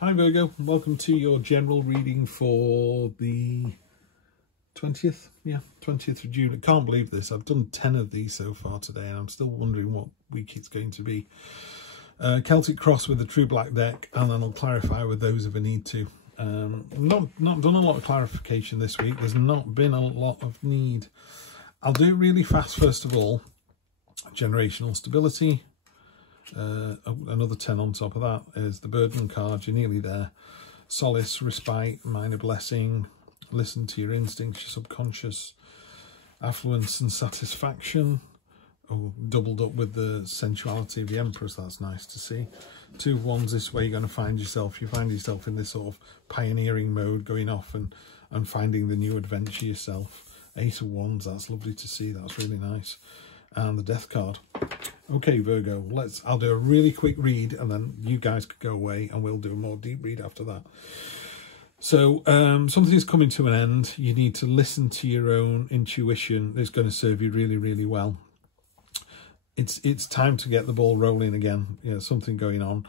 Hi Virgo, welcome to your general reading for the 20th, 20th of June. I can't believe this. I've done 10 of these so far today and I'm still wondering what week it's going to be. Celtic Cross with the True Black deck, and then I'll clarify with those if I need to. Not done a lot of clarification this week. There's not been a lot of need. I'll do it really fast first of all. Generational stability. Another 10 on top of that is the burden card. You're nearly there. Solace, respite, minor blessing, listen to your instincts, your subconscious, affluence and satisfaction. Oh, doubled up with the sensuality of the Empress. That's nice to see. 2 of Wands, this way you're going to find yourself. You find yourself in this sort of pioneering mode, going off and finding the new adventure yourself. 8 of Wands, that's lovely to see. That's really nice. And the Death card. Okay, Virgo, I'll do a really quick read and then you guys could go away and we'll do a more deep read after that. So something's coming to an end. You need to listen to your own intuition. It's going to serve you really, really well. It's time to get the ball rolling again. You know, something going on.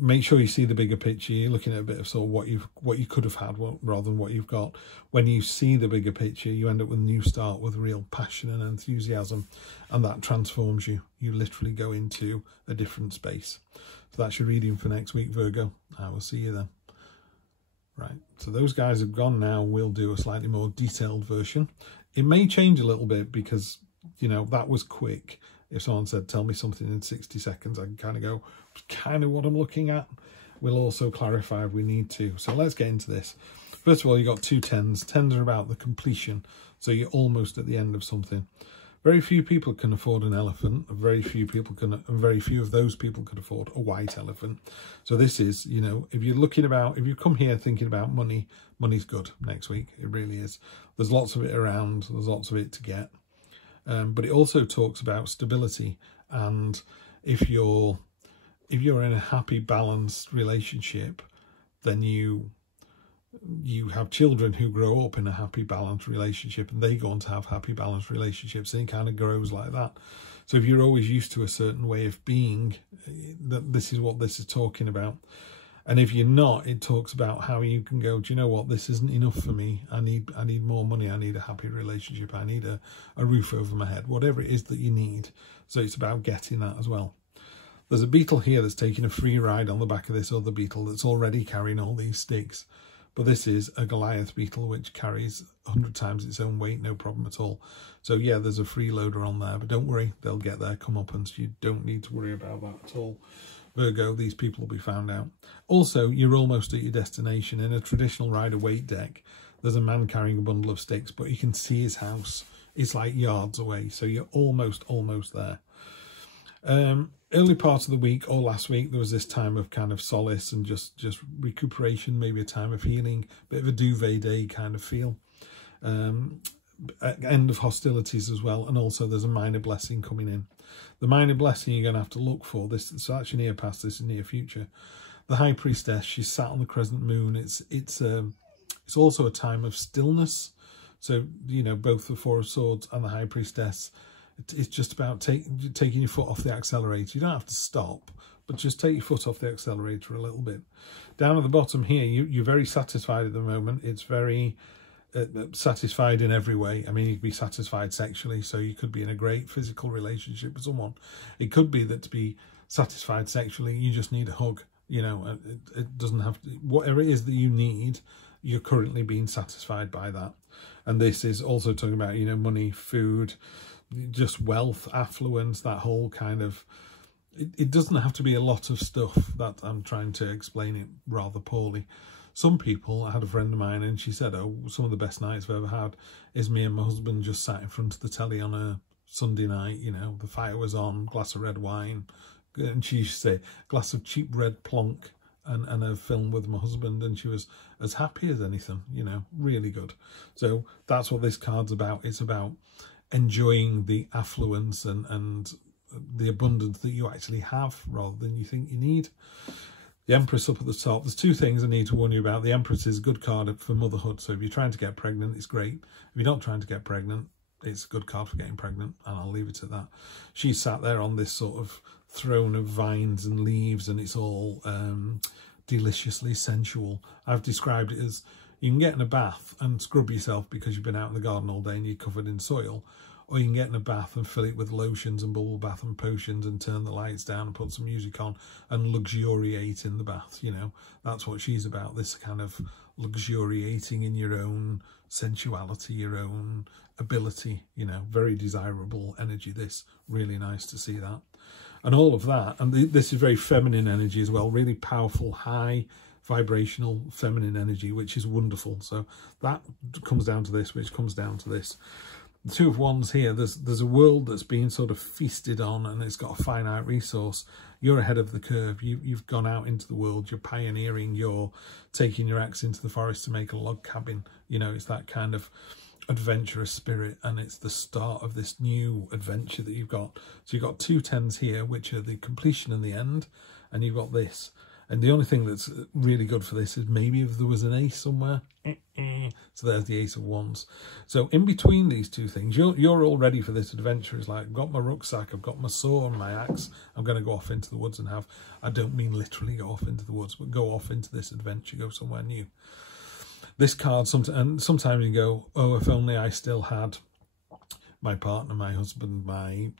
Make sure you see the bigger picture. You're looking at a bit of sort of what you could have had rather than what you've got. When you see the bigger picture, you end up with a new start with real passion and enthusiasm, and that transforms you. You literally go into a different space. So that's your reading for next week, Virgo. I will see you then. Right, so those guys have gone now. We'll do a slightly more detailed version. It may change a little bit because, you know, that was quick. If someone said, tell me something in 60 seconds, I can kind of go, kind of what I'm looking at. We'll also clarify if we need to. So let's get into this. First of all, you got 2 10s. 10s are about the completion. So you're almost at the end of something. Very few people can afford an elephant. Very few of those people can afford a white elephant. So this is, you know, if you come here thinking about money, money's good next week. It really is. There's lots of it around. There's lots of it to get. But it also talks about stability, and if you're in a happy, balanced relationship, then you have children who grow up in a happy, balanced relationship, and they go on to have happy, balanced relationships, and it kind of grows like that. So if you're always used to a certain way of being, this is what this is talking about. And if you're not, it talks about how you can go, do you know what, this isn't enough for me. I need more money. I need a happy relationship. I need a roof over my head, whatever it is that you need. So it's about getting that as well. There's a beetle here that's taking a free ride on the back of this other beetle that's already carrying all these sticks. But this is a Goliath beetle, which carries 100 times its own weight, no problem at all. So yeah, there's a freeloader on there, but don't worry, they'll get their comeuppance. You don't need to worry about that at all. Virgo, these people will be found out. Also, you're almost at your destination. In a traditional Rider-Waite deck, there's a man carrying a bundle of sticks, but you can see his house. It's like yards away, so you're almost there. Early part of the week or last week, there was this time of kind of solace and just recuperation, maybe a time of healing, bit of a duvet day kind of feel. End of hostilities as well, and also there's a minor blessing coming in. The minor blessing you're going to have to look for. This is actually near past, this is near future. The High Priestess, she's sat on the crescent moon. It's also a time of stillness. So, you know, both the Four of Swords and the High Priestess, it's just about taking your foot off the accelerator. You don't have to stop, but just take your foot off the accelerator a little bit. Down at the bottom here, you're very satisfied at the moment. It's very satisfied in every way. I mean, you could be satisfied sexually, so you could be in a great physical relationship with someone. It could be that to be satisfied sexually, you just need a hug. You know, it doesn't have to, whatever it is that you need, you're currently being satisfied by that. And this is also talking about, you know, money, food, just wealth, affluence, that whole kind of, it doesn't have to be a lot of stuff. That I'm trying to explain it rather poorly. Some people, I had a friend of mine and she said, oh, some of the best nights I've ever had is me and my husband just sat in front of the telly on a Sunday night, you know, the fire was on, glass of red wine, and she used to say, glass of cheap red plonk, and a film with my husband, and she was as happy as anything, you know, really good. So that's what this card's about. It's about enjoying the affluence and the abundance that you actually have rather than you think you need. The Empress up at the top. There's 2 things I need to warn you about. The Empress is a good card for motherhood. So if you're trying to get pregnant, it's great. If you're not trying to get pregnant, it's a good card for getting pregnant, and I'll leave it at that. She's sat there on this sort of throne of vines and leaves, and it's all deliciously sensual. I've described it as you can get in a bath and scrub yourself because you've been out in the garden all day and you're covered in soil, or you can get in a bath and fill it with lotions and bubble bath and potions and turn the lights down and put some music on and luxuriate in the bath. You know, that's what she's about, this kind of luxuriating in your own sensuality, your own ability, you know, very desirable energy. This, really nice to see that. And all of that, and this is very feminine energy as well, really powerful, high vibrational feminine energy, which is wonderful. So that comes down to this, which comes down to this. The Two of Wands here, there's a world that's been sort of feasted on and it's got a finite resource. You're ahead of the curve. You've gone out into the world, you're pioneering, you're taking your axe into the forest to make a log cabin. You know, it's that kind of adventurous spirit, and it's the start of this new adventure that you've got. So you've got 2 10s here, which are the completion and the end, and you've got this. And the only thing that's really good for this is maybe if there was an ace somewhere. So there's the Ace of Wands. So in between these two things, you're all ready for this adventure. It's like, I've got my rucksack, I've got my saw and my axe. I'm going to go off into the woods and have, I don't mean literally go off into the woods, but go off into this adventure, go somewhere new. This card, and sometimes you go, oh, if only I still had my partner, my husband, my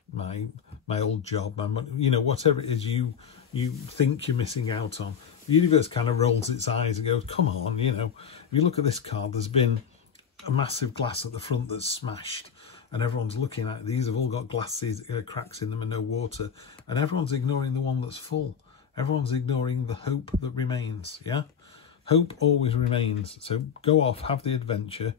old job, my money, you know, whatever it is you think you're missing out on. The universe kind of rolls its eyes and goes, come on, you know. If you look at this card, there's been a massive glass at the front that's smashed, and everyone's looking at it. These have all got glasses, cracks in them and no water, and everyone's ignoring the one that's full. Everyone's ignoring the hope that remains, yeah? Hope always remains. So go off, have the adventure.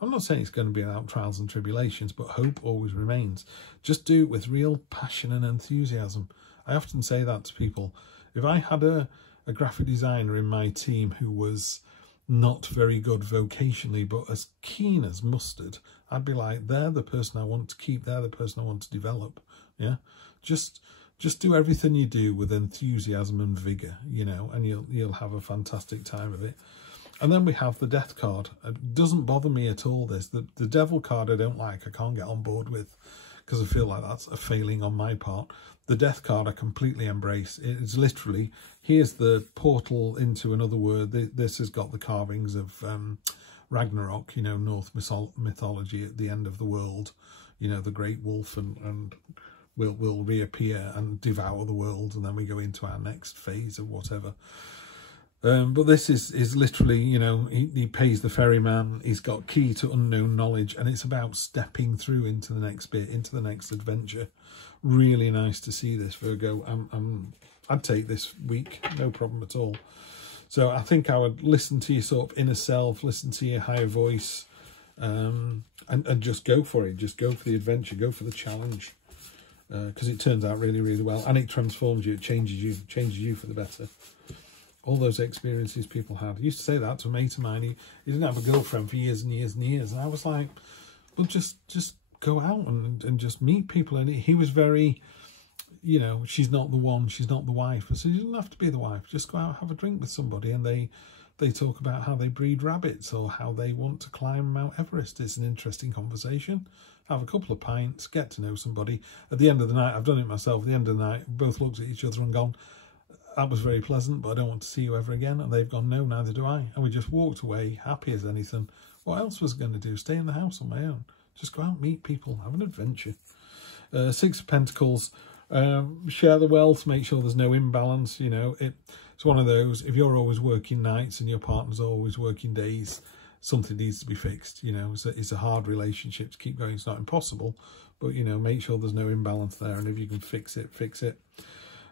I'm not saying it's going to be without trials and tribulations, but hope always remains. Just do it with real passion and enthusiasm. I often say that to people. If I had a graphic designer in my team who was not very good vocationally, but as keen as mustard, I'd be like, they're the person I want to keep. They're the person I want to develop. Yeah, just do everything you do with enthusiasm and vigor, you know, and you'll have a fantastic time of it. And then we have the Death card. It doesn't bother me at all, this. The Devil card I don't like, I can't get on board with, because I feel like that's a failing on my part. The Death card I completely embrace. It's literally, here's the portal into another world. This has got the carvings of Ragnarok, you know, Norse mythology at the end of the world. You know, the great wolf and will reappear and devour the world, and then we go into our next phase of whatever. But this is literally, you know, he pays the ferryman, he's got key to unknown knowledge, and it's about stepping through into the next bit, into the next adventure. Really nice to see this, Virgo. I'd take this week, no problem at all. So I think I would listen to your sort of inner self, listen to your higher voice, and just go for it. Just go for the adventure, go for the challenge. Because it turns out really, really well, and it transforms you, it changes you for the better. All those experiences people had. I used to say that to a mate of mine. He didn't have a girlfriend for years and years and years, and I was like, well, just go out and just meet people. And he was very, you know, she's not the one, she's not the wife. I said, you don't have to be the wife. Just go out and have a drink with somebody, and they talk about how they breed rabbits or how they want to climb Mount Everest. It's an interesting conversation. Have a couple of pints, get to know somebody. At the end of the night, I've done it myself, at the end of the night, both looked at each other and gone, that was very pleasant, but I don't want to see you ever again. And they've gone, no, neither do I. And we just walked away, happy as anything. What else was I going to do? Stay in the house on my own. Just go out, meet people, have an adventure. 6 of Pentacles, share the wealth, make sure there's no imbalance. You know, it's one of those, if you're always working nights and your partner's always working days, something needs to be fixed. You know, it's a hard relationship to keep going. It's not impossible, but, you know, make sure there's no imbalance there. And if you can fix it, fix it.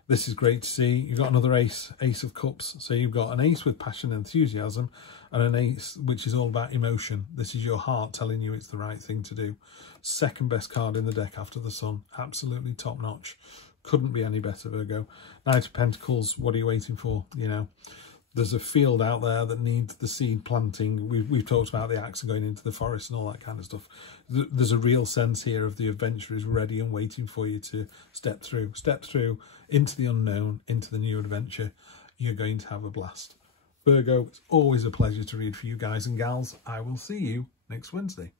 This is great to see. You've got another ace of cups. So you've got an ace with passion and enthusiasm, and an ace which is all about emotion. This is your heart telling you it's the right thing to do. Second best card in the deck after the Sun. Absolutely top notch. Couldn't be any better, Virgo. Knight of Pentacles, what are you waiting for? You know, there's a field out there that needs the seed planting. We've talked about the axe going into the forest and all that kind of stuff. There's a real sense here of the adventure is ready and waiting for you to step through into the unknown, into the new adventure. You're going to have a blast. Virgo, it's always a pleasure to read for you guys and gals. I will see you next Wednesday.